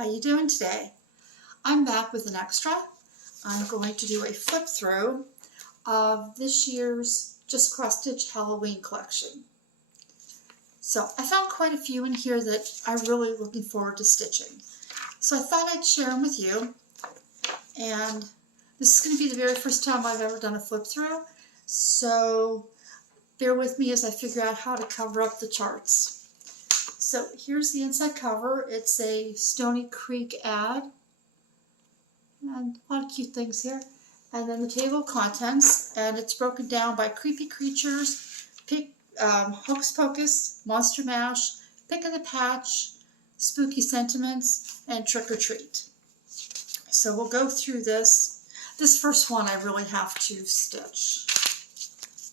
How you doing today? I'm back with an extra. I'm going to do a flip through of this year's Just Cross Stitch Halloween collection. So I found quite a few in here that I'm really looking forward to stitching. So I thought I'd share them with you. And this is going to be the very first time I've ever done a flip through. So bear with me as I figure out how to cover up the charts. So here's the inside cover. It's a Stony Creek ad. And a lot of cute things here. And then the table of contents. And it's broken down by Creepy Creatures, Hocus Pocus, Monster Mash, Pick of the Patch, Spooky Sentiments, and Trick or Treat. So we'll go through this. This first one I really have to stitch.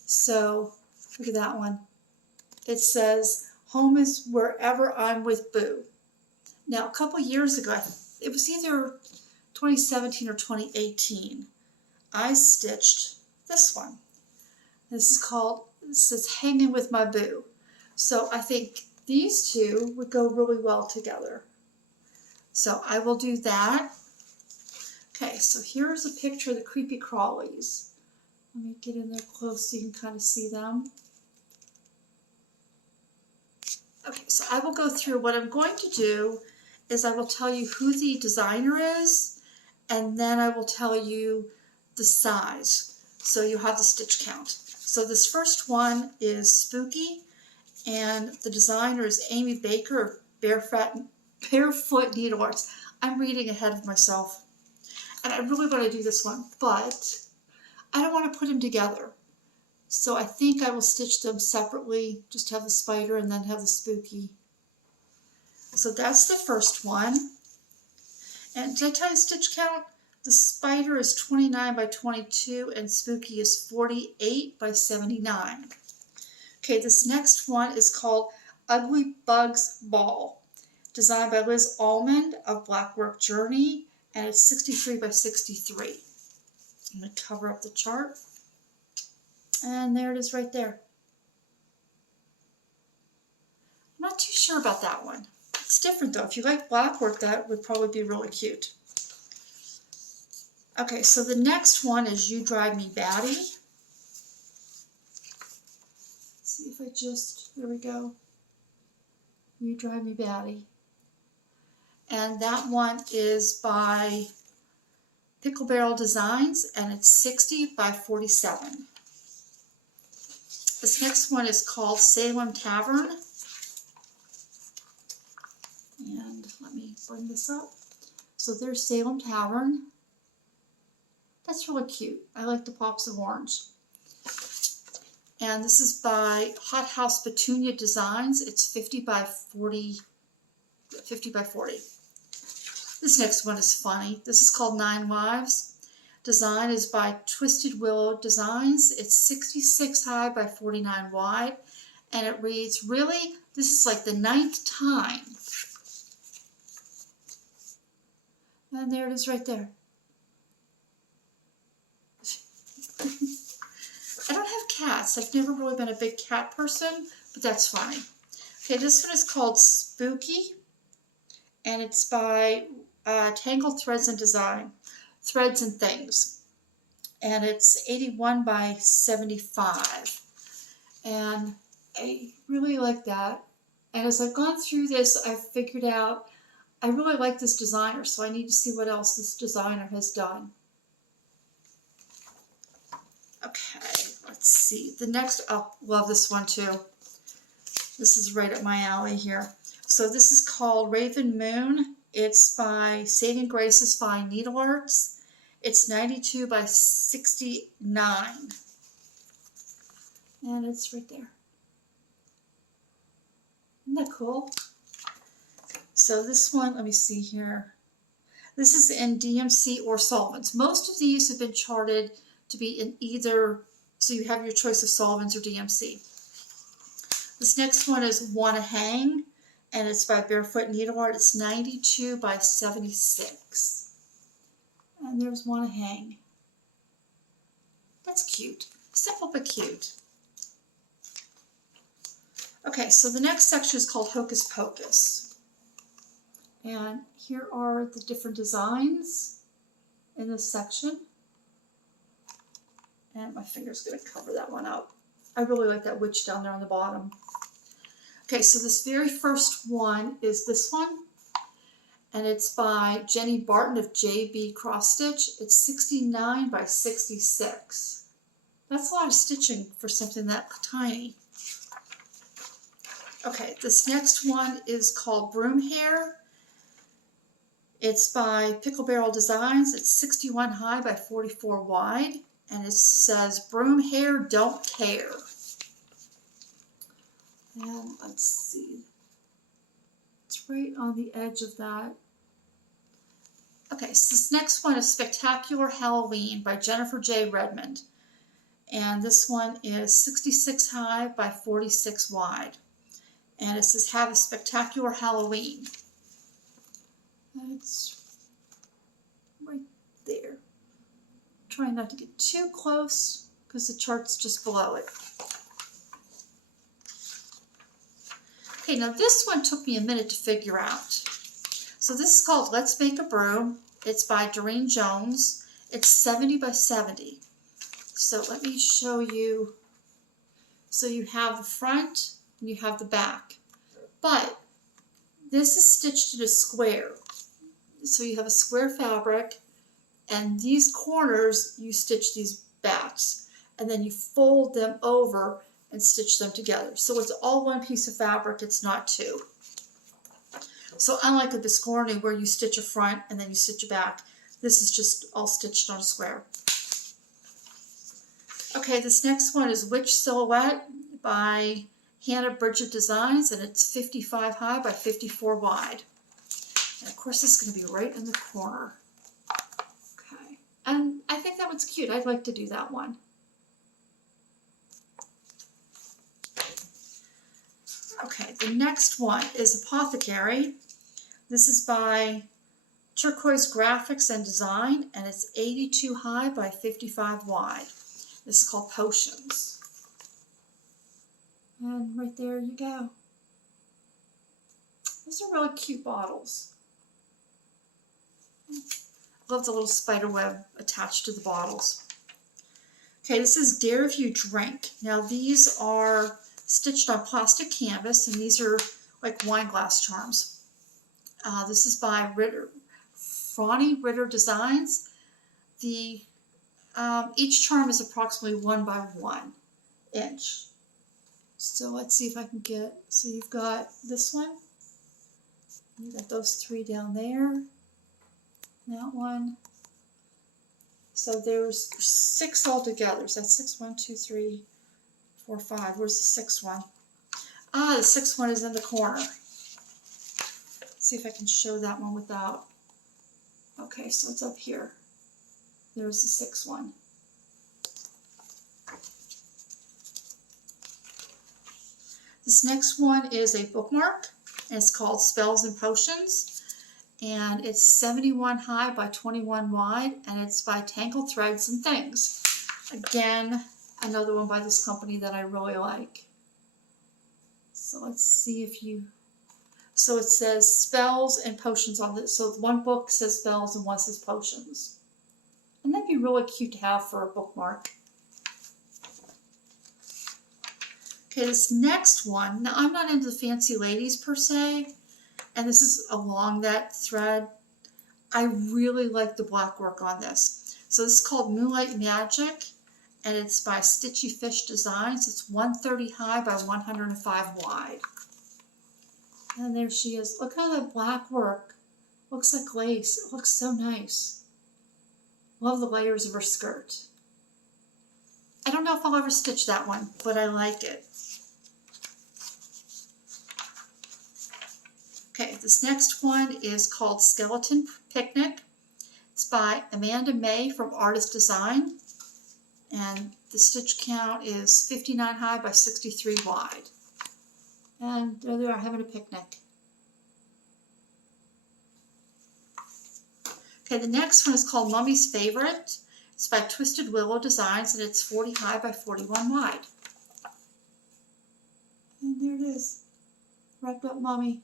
So look at that one. It says, "Home is wherever I'm with Boo." Now a couple years ago, it was either 2017 or 2018, I stitched this one. This is called, it says, "Hanging with My Boo." So I think these two would go really well together. So I will do that. Okay, so here's a picture of the creepy crawlies. Let me get in there close so you can kind of see them. Okay, so I will go through. What I'm going to do is I will tell you who the designer is, and then I will tell you the size. So you have the stitch count. So this first one is Spooky, and the designer is Amy Baker of Barefoot Needle Arts. I'm reading ahead of myself. And I really want to do this one, but I don't want to put them together. So I think I will stitch them separately, just have the spider and then have the spooky. So that's the first one. And did I tell you stitch count? The spider is 29 by 22 and spooky is 48 by 79. Okay, this next one is called Ugly Bugs Ball, designed by Liz Almond of Blackwork Journey, and it's 63 by 63. I'm going to cover up the chart. And there it is right there. I'm not too sure about that one. It's different though. If you like blackwork, that would probably be really cute. Okay, so the next one is You Drive Me Batty. Let's see if I just, there we go. You Drive Me Batty. And that one is by Pickle Barrel Designs, and it's 60 by 47. This next one is called Salem Tavern. And let me bring this up. So there's Salem Tavern. That's really cute. I like the pops of orange. And this is by Hot House Petunia Designs. It's 50 by 40. This next one is funny. This is called 9 Lives. Design is by Twisted Willow Designs. It's 66 high by 49 wide. And it reads, "Really? This is like the 9th time." And there it is right there. I don't have cats. I've never really been a big cat person, but that's funny. Okay, this one is called Spooky. And it's by Tangled Threads and Things. And it's 81 by 75. And I really like that. And as I've gone through this, I've figured out I really like this designer, so I need to see what else this designer has done. Okay, let's see. The next, oh, love this one too. This is right up my alley here. So this is called Raven Moon. It's by Saving Grace's Fine Needle Arts. It's 92 by 69. And it's right there. Isn't that cool? So this one, let me see here. This is in DMC or solvents. Most of these have been charted to be in either, so you have your choice of solvents or DMC. This next one is Wanna Hang, and it's by Barefoot Needle Art. It's 92 by 76. And there's Wanna Hang. That's cute. Simple but cute. Okay, so the next section is called Hocus Pocus. And here are the different designs in this section. And my finger's going to cover that one up. I really like that witch down there on the bottom. Okay, so this very first one is this one. And it's by Jenny Barton of JB Cross Stitch. It's 69 by 66. That's a lot of stitching for something that tiny. Okay, this next one is called Broom Hair. It's by Pickle Barrel Designs. It's 61 high by 44 wide. And it says, broom hair, don't care. And let's see. It's right on the edge of that. Okay, so this next one is Spectacular Halloween by Jennifer J. Redmond. And this one is 66 high by 46 wide. And it says, have a spectacular Halloween. It's right there. Trying not to get too close because the chart's just below it. Okay, now this one took me a minute to figure out. So this is called Let's Make a Broom. It's by Doreen Jones. It's 70 by 70. So let me show you. So you have the front and you have the back. But this is stitched in a square. So you have a square fabric. And these corners, you stitch these backs, and then you fold them over and stitch them together. So it's all one piece of fabric, it's not two. So unlike a biscorny where you stitch a front and then you stitch a back, this is just all stitched on a square. Okay, this next one is Witch Silhouette by Hannah Bridget Designs, and it's 55 high by 54 wide. And of course, this is going to be right in the corner. And I think that one's cute. I'd like to do that one. Okay, the next one is Apothecary. This is by Turquoise Graphics and Design, and it's 82 high by 55 wide. This is called Potions. And right there you go. Those are really cute bottles. Love the little spider web attached to the bottles. Okay, this is Dare If You Drink. Now these are stitched on plastic canvas, and these are like wine glass charms. This is by Franny Ritter Designs. Each charm is approximately 1 by 1 inch. So let's see if I can get, so you've got this one, you've got those 3 down there. That one. So there's 6 altogether. So that's 6, 1, 2, 3, 4, 5. Where's the 6th one? Ah, the 6th one is in the corner. Let's see if I can show that one without. Okay, so it's up here. There's the 6th one. This next one is a bookmark, and it's called Spells and Potions. And it's 71 high by 21 wide, and it's by Tangled Threads and Things. Again, another one by this company that I really like. So let's see if you, so it says Spells and Potions on this. So one book says spells and one says potions. And that'd be really cute to have for a bookmark. Okay, this next one, now I'm not into the fancy ladies per se, and this is along that thread. I really like the black work on this. So this is called Moonlight Magic, and it's by Stitchy Fish Designs. It's 130 high by 105 wide. And there she is. Look how that black work looks like lace. It looks so nice. Love the layers of her skirt. I don't know if I'll ever stitch that one, but I like it. Okay, this next one is called Skeleton Picnic. It's by Amanda May from Artist Design. And the stitch count is 59 high by 63 wide. And there they are having a picnic. Okay, the next one is called Mummy's Favorite. It's by Twisted Willow Designs, and it's 40 high by 41 wide. And there it is. Wrapped up Mummy.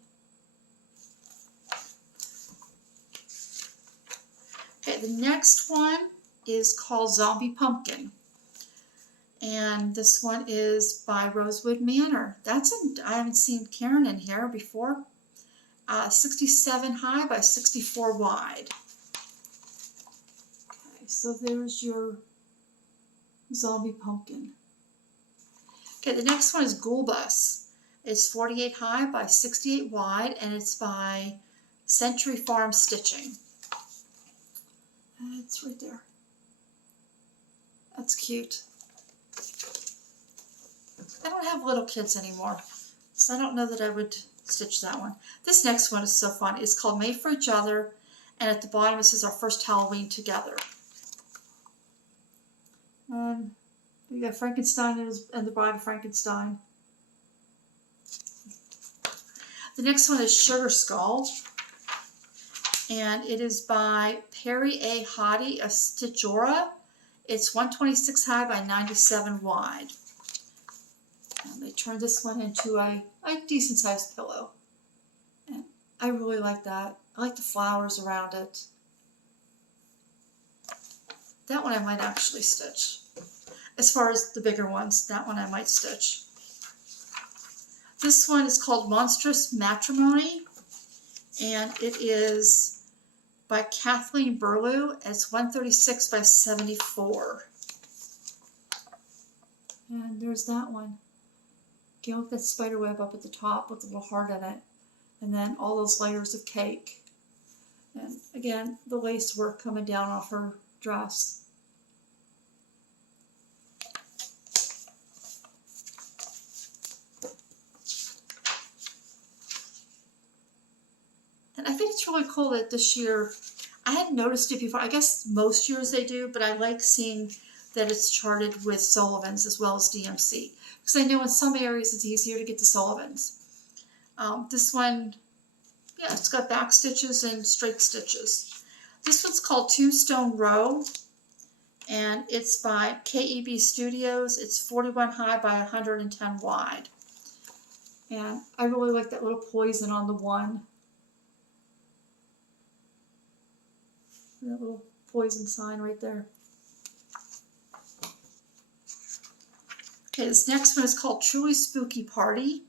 Okay, the next one is called Zombie Pumpkin. And this one is by Rosewood Manor. I haven't seen Karen in here before. 67 high by 64 wide. Okay, so there's your Zombie Pumpkin. Okay, the next one is Ghoul Bus. It's 48 high by 68 wide, and it's by Century Farm Stitching. It's right there. That's cute. I don't have little kids anymore, so I don't know that I would stitch that one. This next one is so fun. It's called Made for Each Other, and at the bottom it says Our First Halloween Together. You got Frankenstein and the Bride of Frankenstein. The next one is Sugar Skull, and it is by Perry A. Hottie of Stitchora. It's 126 high by 97 wide. And they turned this one into a decent sized pillow. And I really like that. I like the flowers around it. That one I might actually stitch. As far as the bigger ones, that one I might stitch. This one is called Monstrous Matrimony, and it is by Kathleen Burlew. It's 136 by 74. And there's that one. Again, with that spider web up at the top with a little heart in it. And then all those layers of cake. And again, the lace work coming down off her dress. And I think it's really cool that this year, I hadn't noticed it before. I guess most years they do, but I like seeing that it's charted with Sullivan's as well as DMC. Because I know in some areas it's easier to get the Sullivan's. This one, yeah, it's got back stitches and straight stitches. This one's called Tombstone Row, and it's by KEB Studios. It's 41 high by 110 wide. And I really like that little poison on the one. That little poison sign right there. Okay, this next one is called Truly Spooky Party,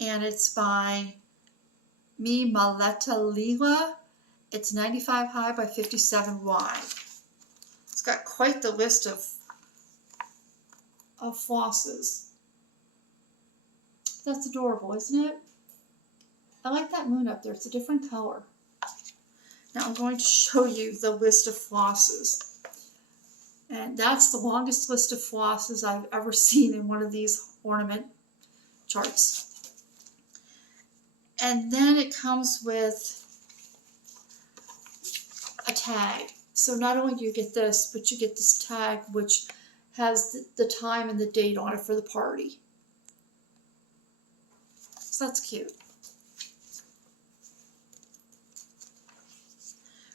and it's by Me Maleta Lila. It's 95 high by 57 wide. It's got quite the list of flosses. That's adorable, isn't it? I like that moon up there. It's a different color. Now I'm going to show you the list of flosses. And that's the longest list of flosses I've ever seen in one of these ornament charts. And then it comes with a tag. So not only do you get this, but you get this tag which has the time and the date on it for the party. So that's cute.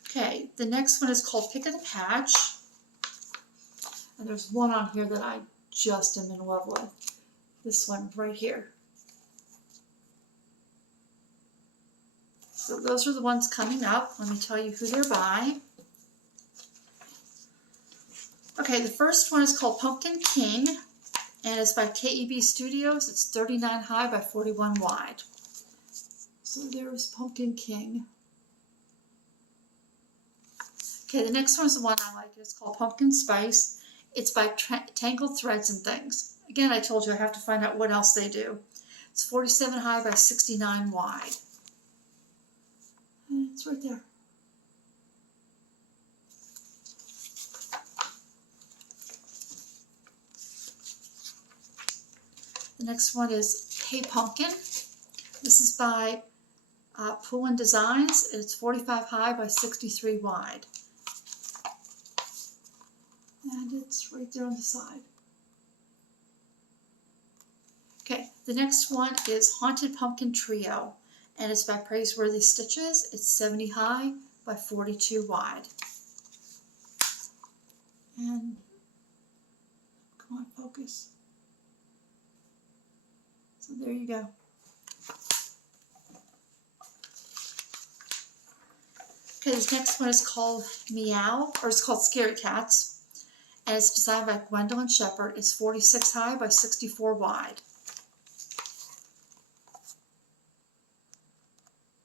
Okay, the next one is called Pick of the Patch. And there's one on here that I just am in love with. This one right here. So those are the ones coming up. Let me tell you who they're by. Okay, the first one is called Pumpkin King, and it's by KEB Studios. It's 39 high by 41 wide. So there's Pumpkin King. Okay, the next one is the one I like. It's called Pumpkin Spice. It's by Tangled Threads and Things. Again, I told you I have to find out what else they do. It's 47 high by 69 wide. And it's right there. The next one is Hey Pumpkin. This is by Poolin Designs. It's 45 high by 63 wide. And it's right there on the side. Okay, the next one is Haunted Pumpkin Trio, and it's by Praiseworthy Stitches. It's 70 high by 42 wide. And, come on, focus. So there you go. Okay, this next one is called Meow, or it's called Scary Cats. And it's designed by Gwendolyn Shepherd. It's 46 high by 64 wide.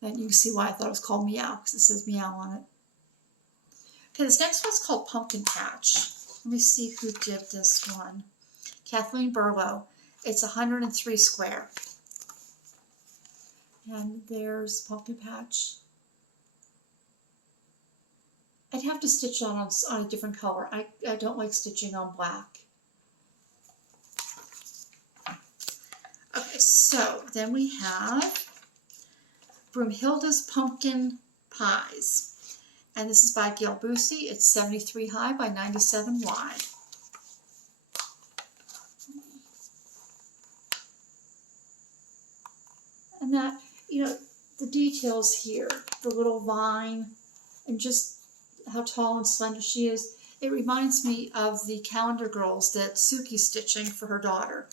And you can see why I thought it was called Meow, because it says Meow on it. Okay, this next one's called Pumpkin Patch. Let me see who did this one. Kathleen Burlow. It's 103 square. And there's Pumpkin Patch. I'd have to stitch on a different color. I don't like stitching on black. Okay, so then we have Broomhilda's Pumpkin Pies. And this is by Gail Busey. It's 73 high by 97 wide. And that, you know, the details here, the little vine, and just how tall and slender she is, it reminds me of the Calendar Girls that Suki's stitching for her daughter.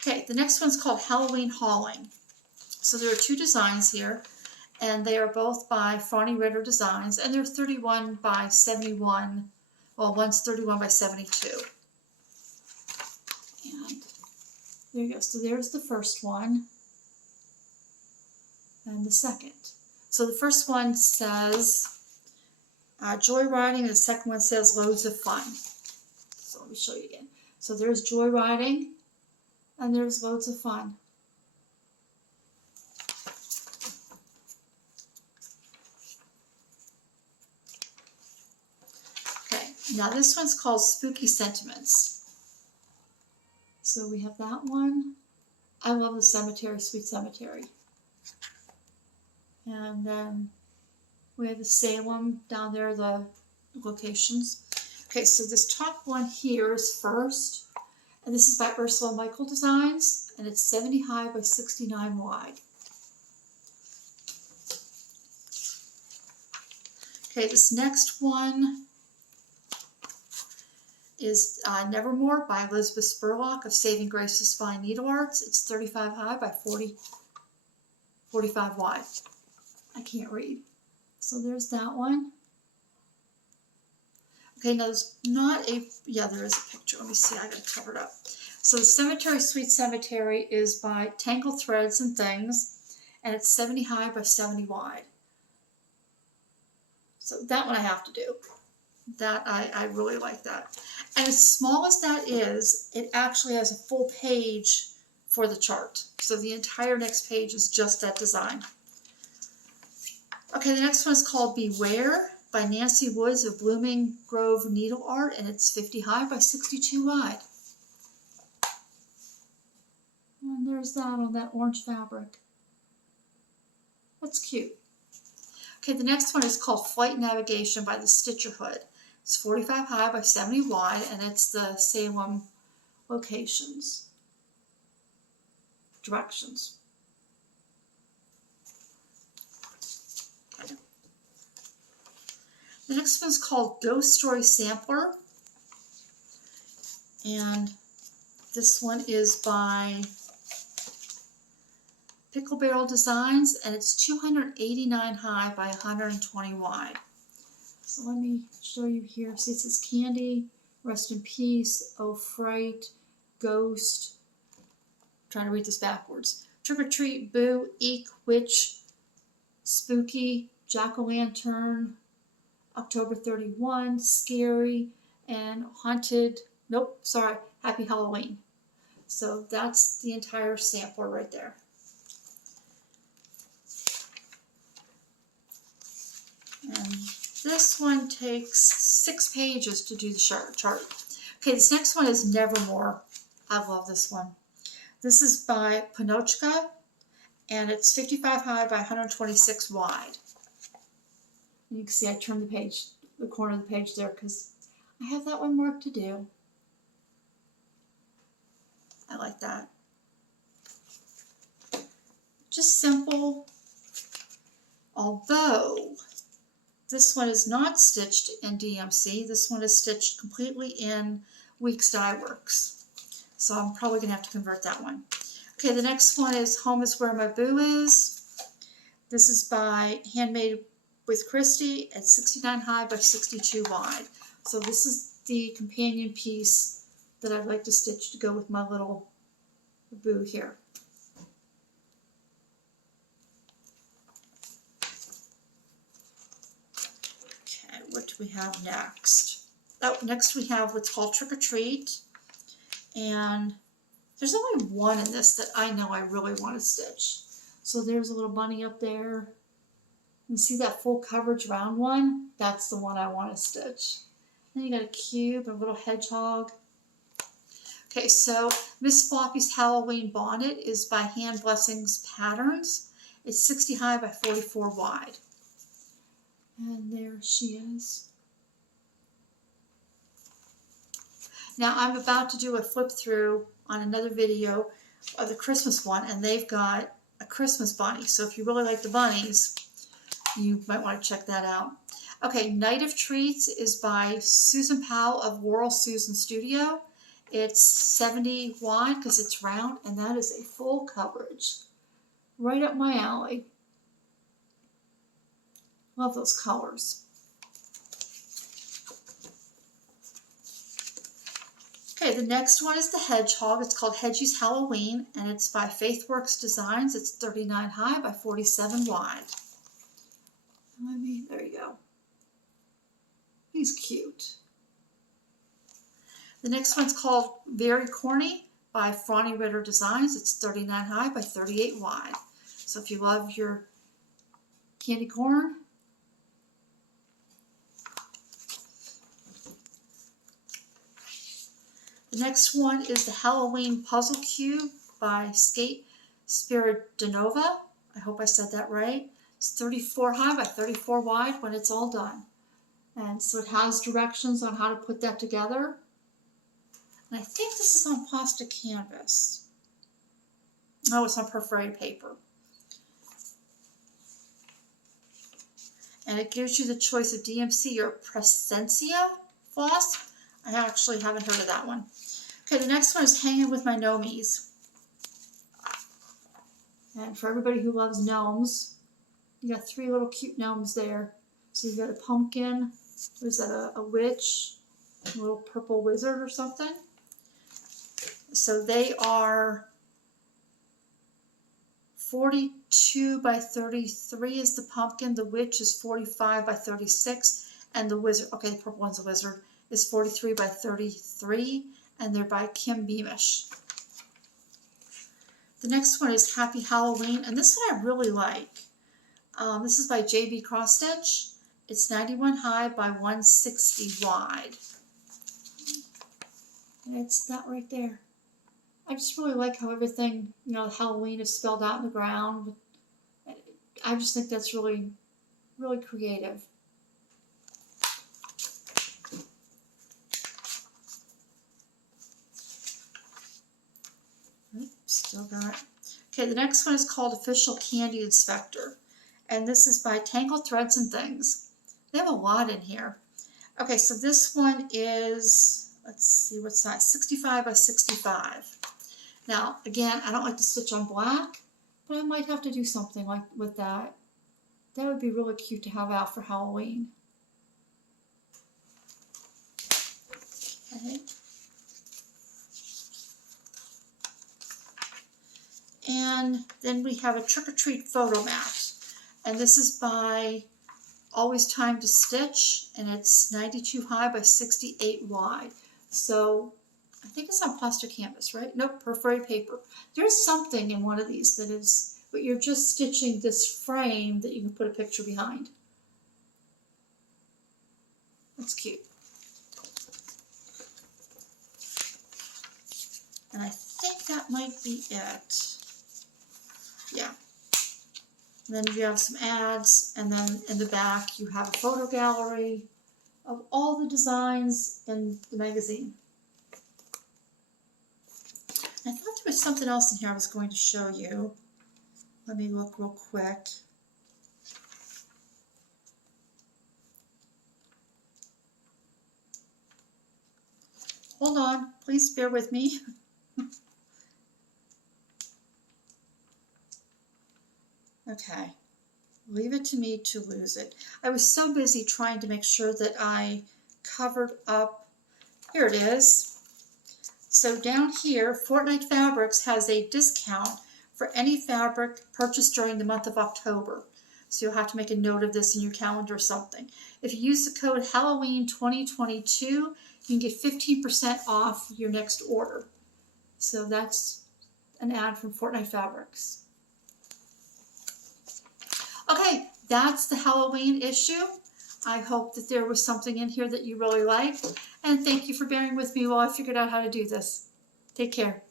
Okay, the next one's called Halloween Hauling. So there are two designs here, and they are both by Fawny Ritter Designs, and they're 31 by 71, well, one's 31 by 72. And there you go. So there's the first one, and the second. So the first one says Joyriding, and the second one says Loads of Fun. So let me show you again. So there's Joyriding, and there's Loads of Fun. Okay, now this one's called Spooky Sentiments. So we have that one. I love the cemetery, Sweet Cemetery. And then we have the Salem down there, the locations. Okay, so this top one here is first. And this is by Ursula Michael Designs. And it's 70 high by 69 wide. Okay, this next one is Nevermore by Elizabeth Spurlock of Saving Grace's Fine Needle Arts. It's 35 high by 45 wide. I can't read. So there's that one. Okay, now there's not a, yeah, there is a picture. Let me see, I got it covered up. So the Cemetery, Sweet Cemetery is by Tangled Threads and Things, and it's 70 high by 70 wide. So that one I have to do. That, I really like that. And as small as that is, it actually has a full page for the chart. So the entire next page is just that design. Okay, the next one is called Beware by Nancy Woods of Blooming Grove Needle Art, and it's 50 high by 62 wide. And there's that on that orange fabric. That's cute. Okay, the next one is called Flight Navigation by the Stitcher Hood. It's 45 high by 70 wide, and it's the Salem locations, directions. Okay. The next one is called Ghost Story Sampler, and this one is by Pickle Barrel Designs, and it's 289 high by 120 wide. So let me show you here. See, it says Candy, Rest in Peace, Oh Fright, Ghost. I'm trying to read this backwards. Trick or Treat, Boo, Eek, Witch, Spooky, Jack-o'-lantern, October 31, Scary, and Haunted. Nope, sorry, Happy Halloween. So that's the entire sampler right there. And this one takes 6 pages to do the chart. Okay, this next one is Nevermore. I love this one. This is by Panochka, and it's 55 high by 126 wide. And you can see I turned the page, the corner of the page there, because I have that one marked to do. I like that. Just simple, although this one is not stitched in DMC. This one is stitched completely in Weeks Dye Works. So I'm probably going to have to convert that one. Okay, the next one is Home is Where My Boo Is. This is by Handmade with Christy at 69 high by 62 wide. So this is the companion piece that I'd like to stitch to go with my little boo here. Okay, what do we have next? Oh, next we have what's called Trick or Treat. And there's only one in this that I know I really want to stitch. So there's a little bunny up there. You see that full coverage round one? That's the one I want to stitch. Then you got a cube, a little hedgehog. Okay, so Miss Floppy's Halloween bonnet is by Hand Blessings Patterns. It's 60 high by 44 wide. And there she is. Now I'm about to do a flip through on another video of the Christmas one, and they've got a Christmas bunny. So if you really like the bunnies, you might want to check that out. Okay, Night of Treats is by Susan Powell of Whirl Susan Studio. It's 70 wide because it's round, and that is a full coverage. Right up my alley. Love those colors. Okay, the next one is the hedgehog. It's called Hedgie's Halloween, and it's by Faithworks Designs. It's 39 high by 47 wide. There you go. He's cute. The next one's called Very Corny by Franny Ritter Designs. It's 39 high by 38 wide. So if you love your candy corn, the next one is the Halloween Puzzle Cube by Skate Spiridonova. I hope I said that right. It's 34 high by 34 wide when it's all done. And so it has directions on how to put that together. And I think this is on plastic canvas. No, it's on perforated paper. And it gives you the choice of DMC or Presencia floss. I actually haven't heard of that one. Okay, the next one is Hanging with My Gnomies. And for everybody who loves gnomes, you got 3 little cute gnomes there. So you've got a pumpkin, what is that, a witch, a little purple wizard or something. So they are 42 by 33 is the pumpkin, the witch is 45 by 36, and the wizard, okay, the purple one's a wizard, is 43 by 33, and they're by Kim Beamish. The next one is Happy Halloween, and this one I really like. This is by JB Cross Stitch. It's 91 high by 160 wide. And it's that right there. I just really like how everything, you know, Halloween is spelled out in the ground. I just think that's really, really creative. Oops, still got it. Okay, the next one is called Official Candy Inspector. And this is by Tangled Threads and Things. They have a lot in here. Okay, so this one is, let's see what size, 65 by 65. Now, again, I don't like to stitch on black, but I might have to do something like with that. That would be really cute to have out for Halloween. Okay. And then we have a Trick or Treat photo mat. And this is by Always Time to Stitch, and it's 92 high by 68 wide. So I think it's on plastic canvas, right? Nope, perforated paper. There's something in one of these that is, but you're just stitching this frame that you can put a picture behind. That's cute. And I think that might be it. Yeah. And then you have some ads, and then in the back you have a photo gallery of all the designs in the magazine. I thought there was something else in here I was going to show you. Let me look real quick. Hold on, please bear with me. Okay. Leave it to me to lose it. I was so busy trying to make sure that I covered up. Here it is. So down here, Fortnite Fabrics has a discount for any fabric purchased during the month of October. So you'll have to make a note of this in your calendar or something. If you use the code Halloween 2022, you can get 15% off your next order. So that's an ad from Fortnite Fabrics. Okay, that's the Halloween issue. I hope that there was something in here that you really liked. And thank you for bearing with me while I figured out how to do this. Take care.